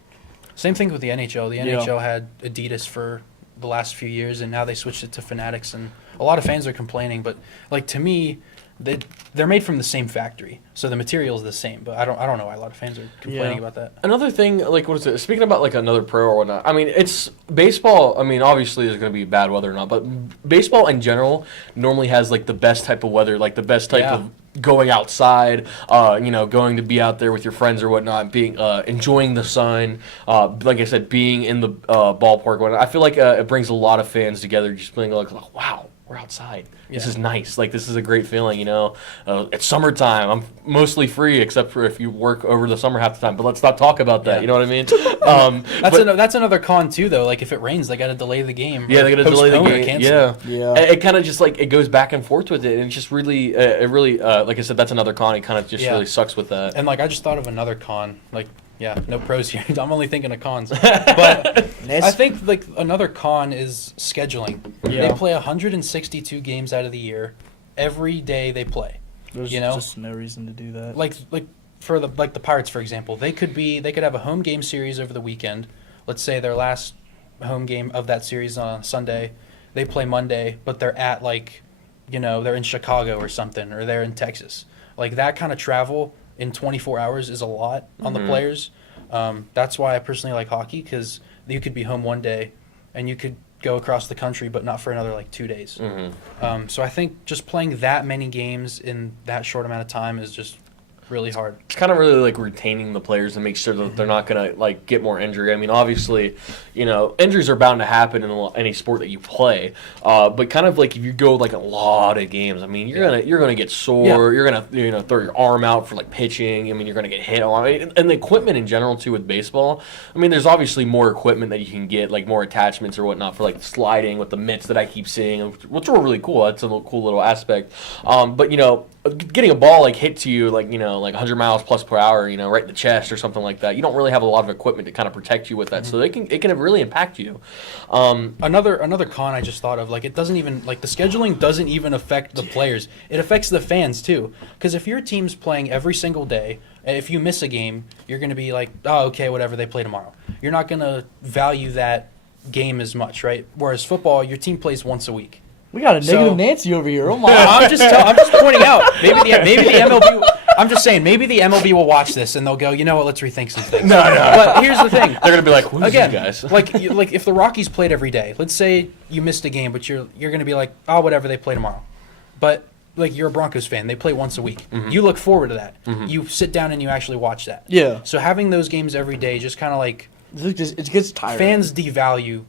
Same thing with the NHL. The NHL had Adidas for the last few years, and now they switched it to Fanatics, and a lot of fans are complaining. But, like, to me, they're made from the same factory, so the material is the same. But I don't know why a lot of fans are complaining about that. Another thing, like, what is it? Speaking about, like, another pro or whatnot, I mean, it's baseball. I mean, obviously there's going to be bad weather or not, but baseball in general normally has, like, the best type of weather, like, the best type of going outside, you know, going to be out there with your friends or whatnot, being enjoying the sun, like I said, being in the ballpark. Whatnot. I feel like it brings a lot of fans together, just being like, wow, we're outside. This is nice. Like, this is a great feeling, you know. It's summertime. I'm mostly free except for if you work over the summer half the time. But let's not talk about that. You know what I mean? That's another con too, though. Like if it rains, they got to delay the game. Yeah, they got to delay the game. Yeah. It kind of just like it goes back and forth with it, and it's just really, like I said, that's another con. It kind of just really sucks with that. And like I just thought of another con. Like no pros here. I'm only thinking of cons. But I think like another con is scheduling. They play 162 games out of the year. Every day they play. There's just no reason to do that. Like for the Pirates, for example, they could have a home game series over the weekend. Let's say their last home game of that series on Sunday. They play Monday, but they're at like, you know, they're in Chicago or something, or they're in Texas. Like that kind of travel in 24 hours is a lot on the players. That's why I personally like hockey, because you could be home one day and you could go across the country, but not for another like 2 days. So I think just playing that many games in that short amount of time is just really hard. It's kind of really like retaining the players and make sure that they're not going to like get more injury. I mean, obviously, you know, injuries are bound to happen in any sport that you play. But kind of like if you go like a lot of games, I mean, you're gonna get sore. You're gonna throw your arm out for like pitching. I mean, you're gonna get hit on. And the equipment in general too with baseball. I mean, there's obviously more equipment that you can get, like more attachments or whatnot for like sliding with the mitts that I keep seeing, which are really cool. That's a cool little aspect. But you know, getting a ball like hit to you like, you know, like 100 miles plus per hour, you know, right in the chest or something like that. You don't really have a lot of equipment to kind of protect you with that, so it can really impact you. Another con I just thought of, like it doesn't even like the scheduling doesn't even affect the players. It affects the fans too, because if your team's playing every single day, if you miss a game, you're going to be like, oh, okay, whatever, they play tomorrow. You're not going to value that game as much, right? Whereas football, your team plays once a week. We got a negative Nancy over here. Oh my! I'm just pointing out. Maybe the MLB. I'm just saying. Maybe the MLB will watch this and they'll go, you know what? Let's rethink some things. No. But here's the thing. They're gonna be like, who's these guys? like if the Rockies played every day. Let's say you missed a game, but you're gonna be like, oh, whatever, they play tomorrow. But like you're a Broncos fan, they play once a week. You look forward to that. You sit down and you actually watch that. Yeah. So having those games every day just kind of like it gets tiring. Fans devalue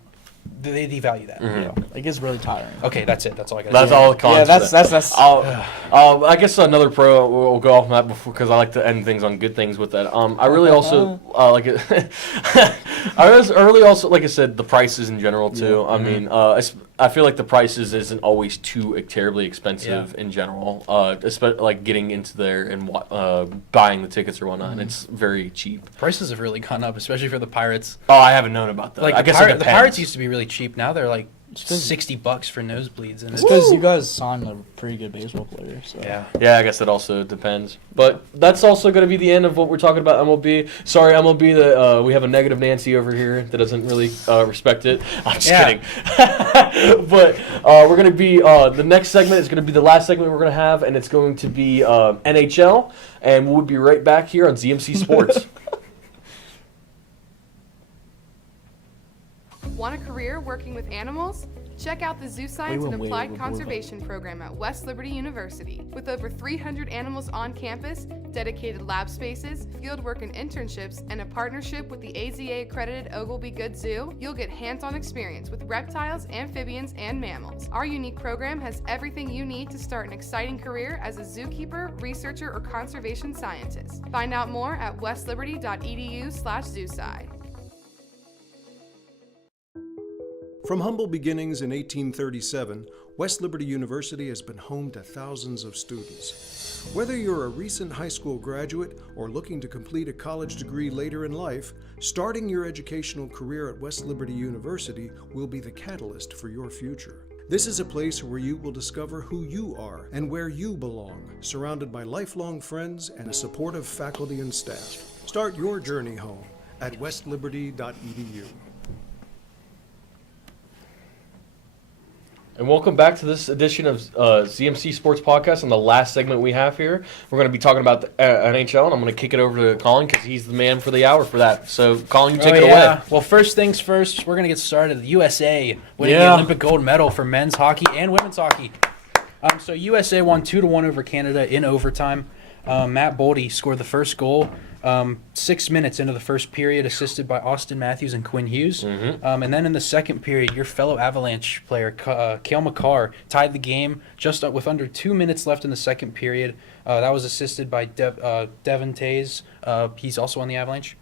they devalue that. Yeah, it gets really tiring. Okay, that's it. That's all I got. That's all the cons. Yeah, to that's. I guess another pro. We'll go off that before because I like to end things on good things with that. I really also like it. I really also, like I said, the prices in general too. Yeah. I mean, I feel like the prices isn't always too terribly expensive in general. Especially like getting into there and buying the tickets or whatnot. It's very cheap. Prices have really gone up, especially for the Pirates. Oh, I haven't known about that. Like I guess it the depends. Pirates used to be really cheap. Now they're like $60 for nosebleeds, and It's because you guys signed a pretty good baseball player. So. Yeah, I guess it also depends. But that's also going to be the end of what we're talking about MLB. Sorry, MLB, that we have a negative Nancy over here that doesn't really respect it. I'm just kidding. But we're going to be, the next segment is going to be the last segment we're going to have, and it's going to be NHL, and we'll be right back here on ZMC Sports. Want a career working with animals? Check out the Zoo Science and Applied Conservation program at West Liberty University. With over 300 animals on campus, dedicated lab spaces, fieldwork and internships, and a partnership with the AZA-accredited Oglebay Good Zoo, you'll get hands-on experience with reptiles, amphibians, and mammals. Our unique program has everything you need to start an exciting career as a zookeeper, researcher, or conservation scientist. Find out more at westliberty.edu/zoosci. From humble beginnings in 1837, West Liberty University has been home to thousands of students. Whether you're a recent high school graduate or looking to complete a college degree later in life, starting your educational career at West Liberty University will be the catalyst for your future. This is a place where you will discover who you are and where you belong, surrounded by lifelong friends and a supportive faculty and staff. Start your journey home at westliberty.edu. And welcome back to this edition of ZMC Sports Podcast. And the last segment we have here, we're going to be talking about the NHL, and I'm going to kick it over to Colin because he's the man for the hour for that. So, Colin, you take it away. Well, first things first, we're going to get started. The USA winning the Olympic gold medal for men's hockey and women's hockey. So USA won 2-1 over Canada in overtime. Matt Boldy scored the first goal 6 minutes into the first period, assisted by Austin Matthews and Quinn Hughes. And then in the second period, your fellow Avalanche player, Cale Makar, tied the game just with under 2 minutes left in the second period. That was assisted by Devin Tays. He's also on the Avalanche.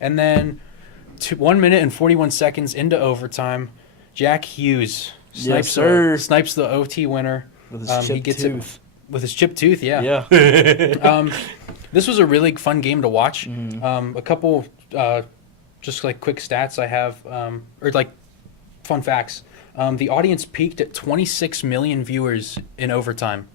And then 1 minute and 41 seconds into overtime, Jack Hughes snipes the OT winner. With his chipped tooth. With his chipped tooth, Yeah. This was a really fun game to watch. A couple just like quick stats I have, or like fun facts. The audience peaked at 26 million viewers in overtime.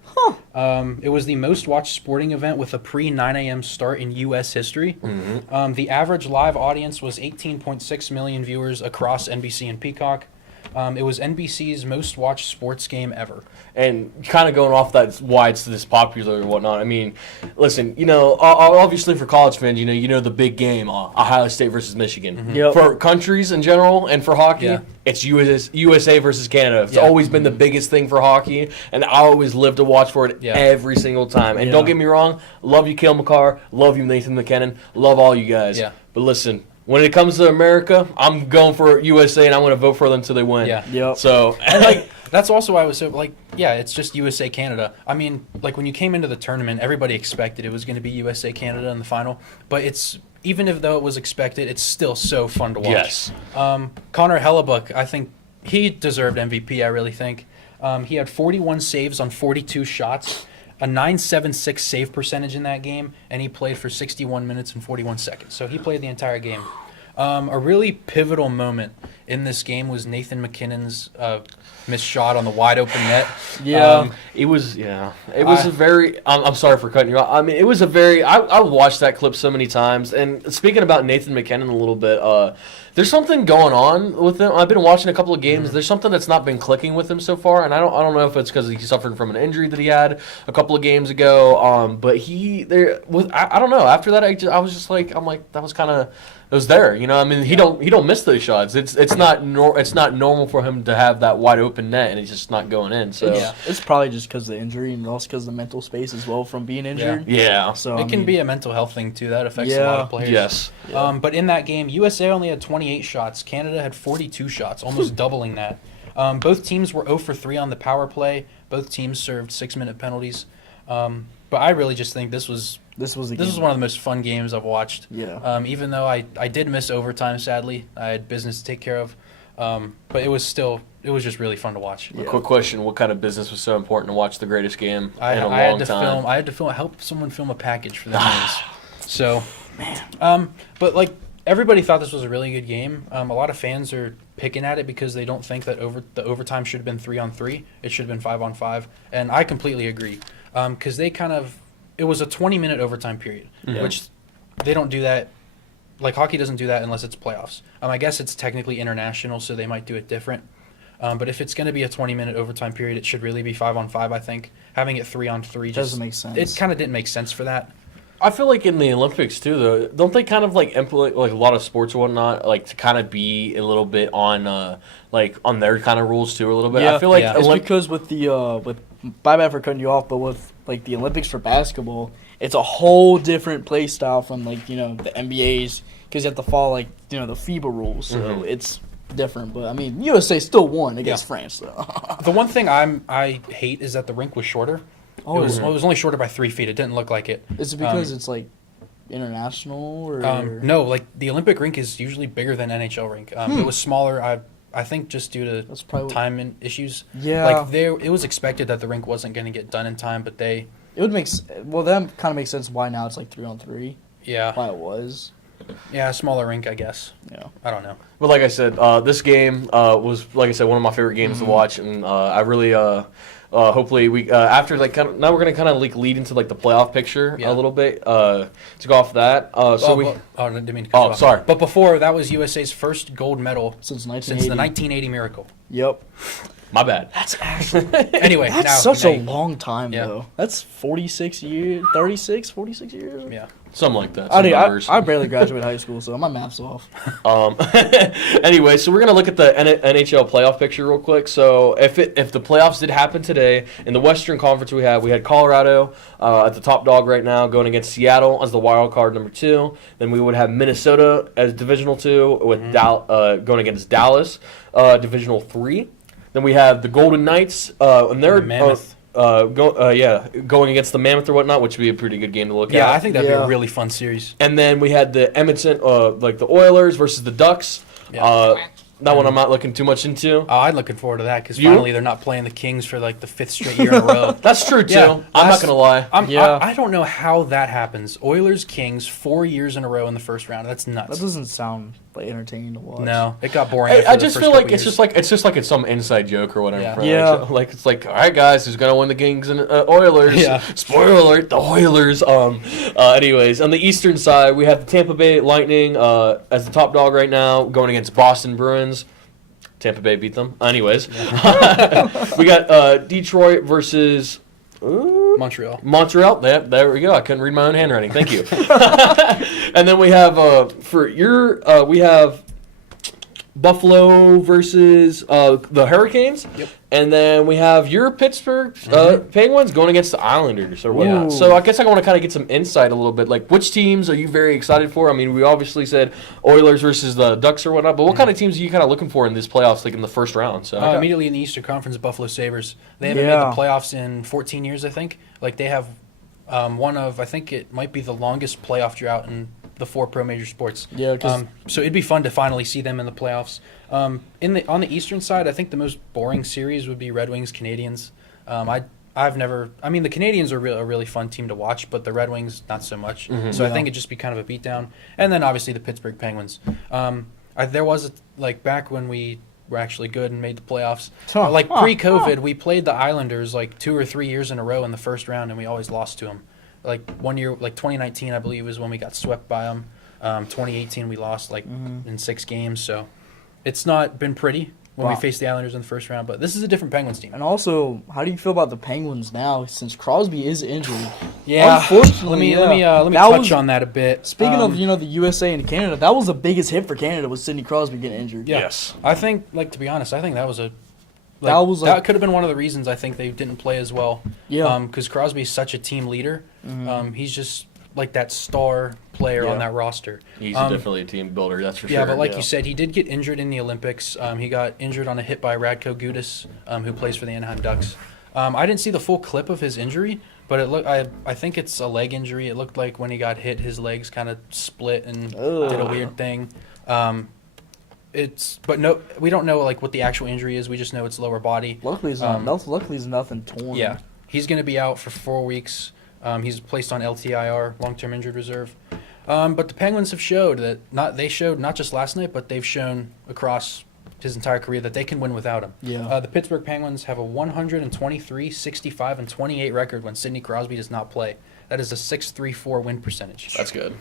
It was the most watched sporting event with a pre-9 a.m. start in U.S. history. The average live audience was 18.6 million viewers across NBC and Peacock. It was NBC's most watched sports game ever. And kind of going off that's why it's this popular and whatnot. I mean, listen, obviously for college fans, you know the big game, Ohio State versus Michigan. For countries in general and for hockey, it's USA versus Canada. It's always been the biggest thing for hockey, and I always live to watch for it every single time. And don't get me wrong, love you, Cale Makar, love you, Nathan McKinnon, love all you guys. But listen, when it comes to America, I'm going for USA, and I'm going to vote for them until they win. So, and like that's also why I was so like, it's just USA Canada. I mean, like when you came into the tournament, everybody expected it was going to be USA Canada in the final, but it's even if though it was expected, it's still so fun to watch. Yes. Connor Hellebuck, I think he deserved MVP. I really think he had 41 saves on 42 shots. A .976 save percentage in that game, and he played for 61 minutes and 41 seconds. So he played the entire game. A really pivotal moment in this game was Nathan McKinnon's missed shot on the wide open net. It was a very. I'm sorry for cutting you off. I mean, it was a very. I watched that clip so many times. And speaking about Nathan McKinnon a little bit, there's something going on with him. I've been watching a couple of games. There's something that's not been clicking with him so far, and I don't know if it's because he's suffering from an injury that he had a couple of games ago. But I don't know. After that, I was just like, that was there. You know, I mean, he don't miss those shots. It's not normal for him to have that wide open net and it's just not going in. So It's probably just because of the injury and also because of the mental space as well from being injured. yeah. So It can be a mental health thing too. That affects a lot of players. Yes. But in that game, USA only had 28 shots. Canada had 42 shots, almost doubling that. Both teams were 0 for 3 on the power play. Both teams served 6-minute penalties. But I really just think this was one of the most fun games I've watched. Yeah. Even though I did miss overtime, sadly, I had business to take care of. But it was just really fun to watch. A quick question: what kind of business was so important to watch the greatest game in a long time? I had to help someone film a package for the news. So, but like everybody thought this was a really good game. A lot of fans are picking at it because they don't think that the overtime should have been 3-on-3. It should have been 5-on-5, and I completely agree. Because it was a 20-minute overtime period, which they don't do that. Like hockey doesn't do that unless it's playoffs. I guess it's technically international, so they might do it different. But if it's going to be a 20-minute overtime period, it should really be 5-on-5. I think having it 3-on-3 doesn't make sense. It kind of didn't make sense for that. I feel like in the Olympics too, though, don't they kind of like implement like a lot of sports or whatnot, like to kind of be a little bit on like on their kind of rules too, a little bit. Yeah, I feel like it's because with the with my bad for cutting you off, but with like the Olympics for basketball, it's a whole different play style from like the NBA's because you have to follow like the FIBA rules, so it's different. But I mean, USA still won against France, though. The one thing I hate is that the rink was shorter. It was only shorter by 3 feet. It didn't look like it. Is it because it's like international or no? Like the Olympic rink is usually bigger than NHL rink. It was smaller. I think just due to time and issues. Yeah. Like it was expected that the rink wasn't going to get done in time, but it would make that kind of makes sense why now it's like 3-on-3. Yeah. Why it was. Yeah, smaller rink, I guess. Yeah. I don't know. But like I said, this game was, like I said, one of my favorite games to watch, and I really hopefully we after like now we're gonna kind of like lead into like the playoff picture a little bit to go off that. I didn't mean to cut you off. Sorry. But before that was USA's first gold medal since the 1980 Miracle. Yep. My bad. That's actually anyway. That's such a long time though. That's 46 years. Yeah. Something like that. I barely graduated high school, so my math's off. Anyway, so we're gonna look at the NHL playoff picture real quick. So if the playoffs did happen today in the Western Conference, we had Colorado at the top dog right now, going against Seattle as the wild card number 2. Then we would have Minnesota as divisional 2 with going against Dallas, divisional 3. Then we have the Golden Knights and they're Mammoth. Going against the Mammoth or whatnot, which would be a pretty good game to look at. Yeah, I think that'd be a really fun series. And then we had the Edmonton, like the Oilers versus the Ducks. Yeah. That one I'm not looking too much into. I'm looking forward to that because finally they're not playing the Kings for like the 5th straight year in a row. That's true too. Yeah, I'm not gonna lie. I don't know how that happens. Oilers Kings 4 years in a row in the first round. That's nuts. That doesn't sound like entertaining to watch. No, it got boring. I just feel like it's just like it's some inside joke or whatever. Yeah. Like it's like, all right, guys, who's gonna win the Kings and Oilers? Yeah. Spoiler alert, the Oilers. Anyways, on the Eastern side, we have the Tampa Bay Lightning as the top dog right now, going against Boston Bruins. Tampa Bay beat them. Anyways, we got Detroit versus Montreal. There we go. I couldn't read my own handwriting. Thank you. And then we have we have Buffalo versus the Hurricanes. Yep. And then we have your Pittsburgh Penguins going against the Islanders or whatnot. Ooh. So I guess I want to kind of get some insight a little bit. Like, which teams are you very excited for? I mean, we obviously said Oilers versus the Ducks or whatnot, but what kind of teams are you kind of looking for in this playoffs, like in the first round? So immediately in the Eastern Conference, Buffalo Sabres. They haven't made the playoffs in 14 years, I think. Like, they have one of, I think it might be the longest playoff drought in the 4 pro major sports. Yeah, so it'd be fun to finally see them in the playoffs. On the Eastern side, I think the most boring series would be Red Wings Canadiens. The Canadiens are a really fun team to watch, but the Red Wings not so much. I think it'd just be kind of a beatdown. And then obviously the Pittsburgh Penguins. There was back when we were actually good and made the playoffs. Pre-COVID, we played the Islanders 2 or 3 years in a row in the first round, and we always lost to them. Like 1 year, 2019, I believe, was when we got swept by them. 2018, we lost in 6 games. So it's not been pretty, when we Wow. faced the Islanders in the first round. But this is a different Penguins team. And also, how do you feel about the Penguins now since Crosby is injured? Yeah, Unfortunately, let me That touch was- on that a bit. Speaking of, the USA and Canada, that was the biggest hit for Canada was Sidney Crosby getting injured. Yeah. Yes. I think, to be honest, I think that was That could have been one of the reasons I think they didn't play as well. Yeah. Because Crosby's such a team leader. He's just like that star player on Yeah. that roster. He's definitely a team builder, that's for sure. Yeah, but like you said, he did get injured in the Olympics. He got injured on a hit by Radko Gudas, who plays for the Anaheim Ducks. I didn't see the full clip of his injury, but I think it's a leg injury. It looked like when he got hit, his legs kind of split and did a weird thing. We don't know what the actual injury is. We just know it's lower body. Luckily, it's nothing torn. Yeah, he's going to be out for 4 weeks. He's placed on LTIR, long-term injured reserve. But the Penguins have showed that not just last night, but they've shown across his entire career that they can win without him. Yeah. The Pittsburgh Penguins have a 123, 65, and 28 record when Sidney Crosby does not play. That is a .634 win percentage. That's good.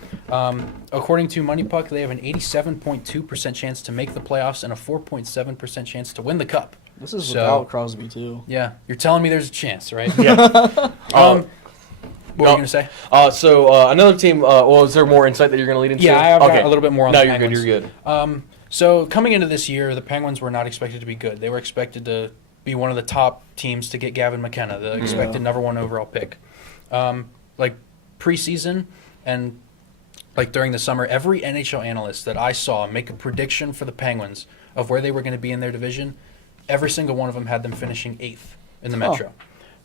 According to Money Puck, they have an 87.2% chance to make the playoffs and a 4.7% chance to win the Cup. This is So- without Crosby, too. Yeah, you're telling me there's a chance, right? Yeah. What were you going to say? So another team. Is there more insight that you're going to lead into? Yeah, I have got Okay. a little bit more on No, the you're Penguins. good. You're good. So coming into this year, the Penguins were not expected to be good. They were expected to be one of the top teams to get Gavin McKenna, the expected number 1 overall pick. Preseason and during the summer, every NHL analyst that I saw make a prediction for the Penguins of where they were going to be in their division. Every single one of them had them finishing 8th in the Metro.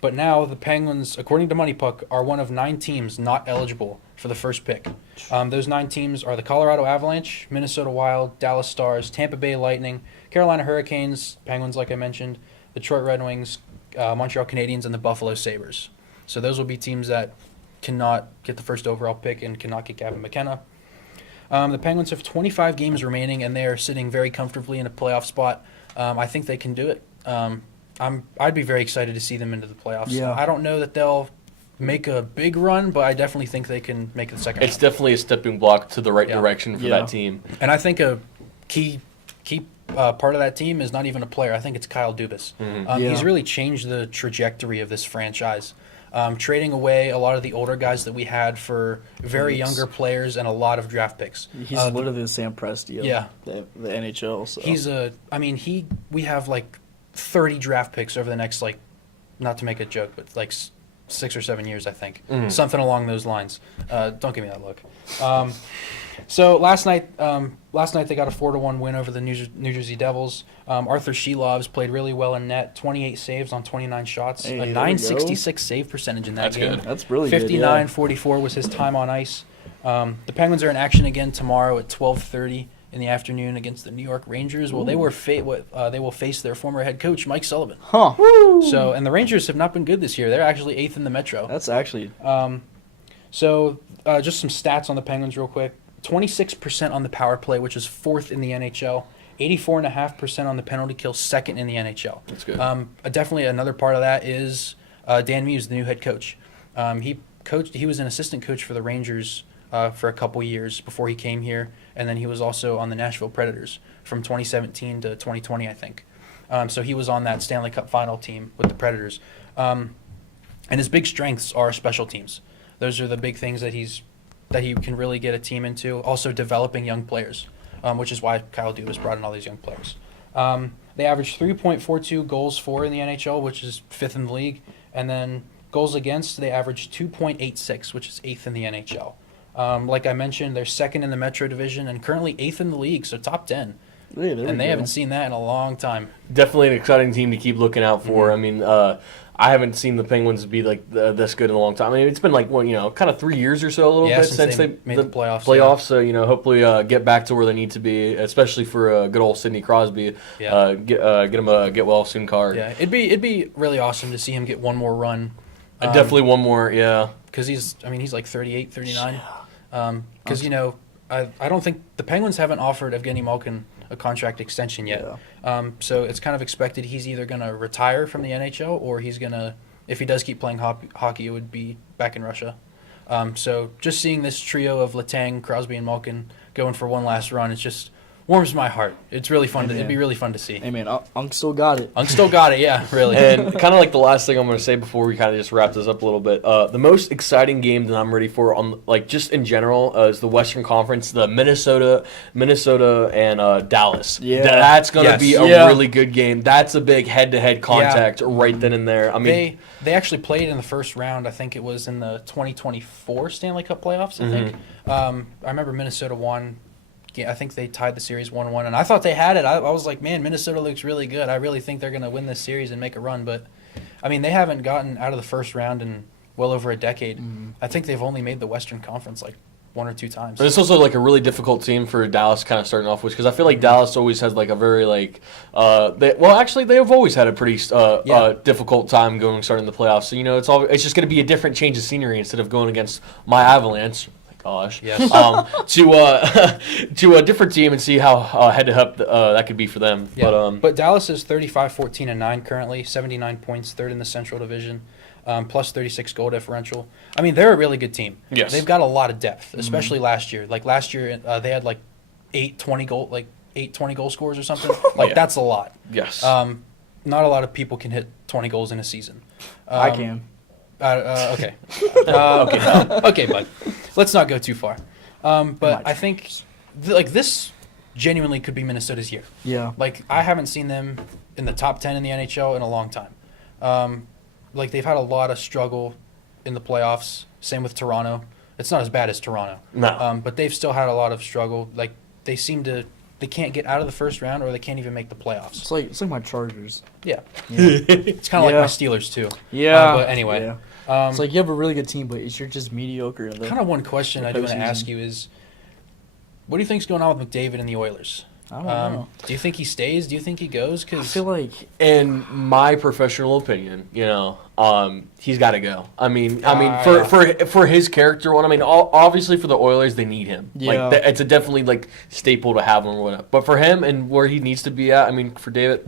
But now the Penguins, according to Money Puck, are one of 9 teams not eligible for the first pick. Those 9 teams are the Colorado Avalanche, Minnesota Wild, Dallas Stars, Tampa Bay Lightning, Carolina Hurricanes, Penguins like I mentioned, Detroit Red Wings, Montreal Canadiens, and the Buffalo Sabres. So those will be teams that cannot get the first overall pick and cannot get Gavin McKenna. The Penguins have 25 games remaining, and they are sitting very comfortably in a playoff spot. I think they can do it. I'd be very excited to see them into the playoffs. Yeah. I don't know that they'll make a big run, but I definitely think they can make the second It's round. definitely a stepping block to the right Yeah. direction for Yeah. that team. And I think a key part of that team is not even a player. I think it's Kyle Dubas. Yeah. He's really changed the trajectory of this franchise. Trading away a lot of the older guys that we had for very Picks. younger players and a lot of draft picks. He's literally the Sam Presti of Yeah. the NHL. So. We have 30 draft picks over the next, not to make a joke, but 6 or 7 years, I think. Something along those lines. Don't give me that look. So last night they got a 4-1 win over the New Jersey Devils. Arthur Shelov's played really well in net, 28 saves on 29 shots, Hey, a there we .966 save percentage in that That's game. good. That's really good. 59-44 was his time on ice. The Penguins are in action again tomorrow at 12:30 in the afternoon against the New York Rangers. Well, they will face their former head coach Mike Sullivan. Huh. So, and the Rangers have not been good this year. They're actually 8th in the Metro. That's actually. Just some stats on the Penguins real quick. 26% on the power play, which is 4th in the NHL. 84.5% on the penalty kill, 2nd in the NHL. That's good. Definitely another part of that is Dan Muse, the new head coach. He was an assistant coach for the Rangers for a couple years before he came here, and then he was also on the Nashville Predators from 2017 to 2020, I think. So he was on that Stanley Cup final team with the Predators. And his big strengths are special teams. Those are the big things that he can really get a team into. Also developing young players, which is why Kyle Dubas brought in all these young players. They average 3.42 goals for in the NHL, which is 5th in the league. And then goals against, they average 2.86, which is 8th in the NHL. Like I mentioned, they're 2nd in the Metro Division and currently 8th in the league, so top 10. Yeah, And they haven't seen that in a long time. Definitely an exciting team to keep looking out for. Mm-hmm. I mean, I haven't seen the Penguins be this good in a long time. I mean, it's been kind of 3 years or so a little Yeah, bit since they made the playoffs, So hopefully get back to where they need to be, especially for good old Sidney Crosby. Yeah. Get him a get well soon card. Yeah, it'd be really awesome to see him get one more run. Definitely one more. Yeah. Because he's 38, 39. Because I don't think the Penguins haven't offered Evgeny Malkin a contract extension yet. Yeah. So it's kind of expected he's either going to retire from the NHL or he's going to, if he does keep playing hockey, it would be back in Russia. So just seeing this trio of Letang, Crosby, and Malkin going for one last run, it's just warms my heart. It's really fun. Hey, It'd man. be really fun to see. Hey man, Unk still got it. Unk still got it, yeah, really. And kind of like the last thing I'm going to say before we kind of just wrap this up a little bit, the most exciting game that I'm ready for, on like just in general, is the Western Conference, the Minnesota and Dallas. Yeah. That's going to be a Yeah. really good game. That's a big head-to-head contact right then and there. I mean, They actually played in the first round. I think it was in the 2024 Stanley Cup playoffs. I think. I remember Minnesota won. Yeah, I think they tied the series 1-1, and I thought they had it. I was like, man, Minnesota looks really good. I really think they're going to win this series and make a run. But, I mean, they haven't gotten out of the first round in well over a decade. I think they've only made the Western Conference like 1 or 2 times. but it's also like a really difficult team for Dallas kind of starting off with, because I feel like Dallas always has like a very like they've always had a pretty difficult time starting the playoffs. So it's just going to be a different change of scenery instead of going against my Avalanche. Gosh, Yes. to a different team and see how head to head that could be for them. Yeah. But Dallas is 35-14-9 currently, 79 points, third in the Central Division, plus 36 goal differential. I mean, they're a really good team. Yes. They've got a lot of depth, especially last year. Like last year, they had like 8 20 goal scorers or something. Like that's a lot. Yes. Not a lot of people can hit 20 goals in a season. I can. Okay. Okay, bud. Let's not go too far. But I think this genuinely could be Minnesota's year. Yeah. Like, I haven't seen them in the top 10 in the NHL in a long time. Like, they've had a lot of struggle in the playoffs. Same with Toronto. It's not as bad as Toronto. No. But they've still had a lot of struggle. Like, they can't get out of the first round, or they can't even make the playoffs. It's like my Chargers. Yeah. Yeah. It's kind of Yeah. like my Steelers, too. Yeah. But anyway. Yeah. Um, It's like you have a really good team, but you're just mediocre. In the kind of one question I do want to postseason. ask you is, what do you think's going on with McDavid and the Oilers? I don't know. Do you think he stays? Do you think he goes? I Because feel like In my professional opinion, he's got to go. I mean, Yeah. for his character one. I mean, obviously for the Oilers, they need him. Yeah. Like it's a definitely like staple to have him or whatever. But for him and where he needs to be at, I mean, for David,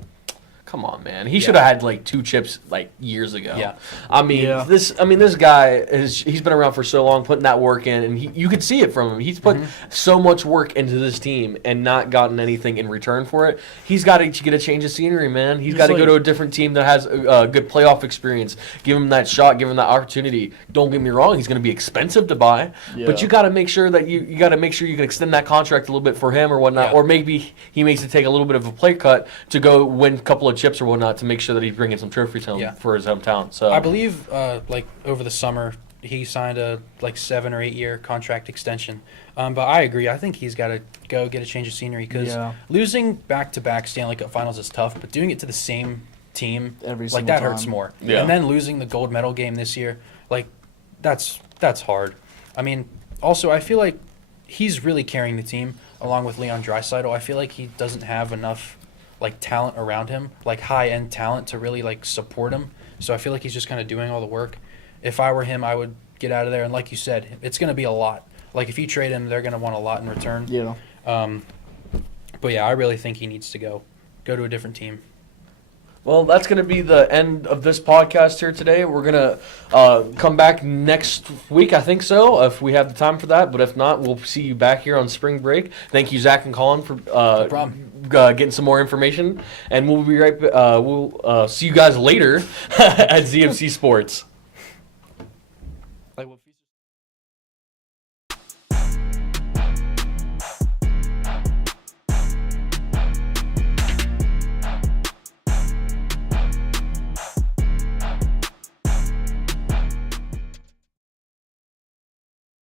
come on, man. He should have had like 2 chips like years ago. Yeah. I mean, Yeah. this guy he's been around for so long, putting that work in, and you could see it from him. He's put so much work into this team and not gotten anything in return for it. He's got to get a change of scenery, man. He's got to go to a different team that has a good playoff experience. Give him that shot, give him that opportunity. Don't get me wrong, he's going to be expensive to buy, Yeah. but you got to make sure that you got to make sure you can extend that contract a little bit for him or whatnot, Yeah. or maybe he makes it take a little bit of a play cut to go win a couple of chips or whatnot to make sure that he's bringing some trophies home Yeah. for his hometown. So I believe, like over the summer, he signed a 7 or 8 year contract extension. But I agree. I think he's got to go get a change of scenery because Yeah. losing back-to-back Stanley Cup Finals is tough, but doing it to the same team, Every like single that hurts time. more. Yeah. And then losing the gold medal game this year, like that's hard. I mean, also I feel like he's really carrying the team along with Leon Draisaitl. I feel like he doesn't have enough like talent around him, like high-end talent to really like support him. So I feel like he's just kind of doing all the work. If I were him, I would get out of there. And like you said, it's going to be a lot. Like if you trade him, they're going to want a lot in return. Yeah. But yeah, I really think he needs to go to a different team. Well, that's going to be the end of this podcast here today. We're going to come back next week, I think so, if we have the time for that. But if not, we'll see you back here on spring break. Thank you, Zach and Colin, for getting some more information. And we'll be right we'll see you guys later at ZMC Sports. Like what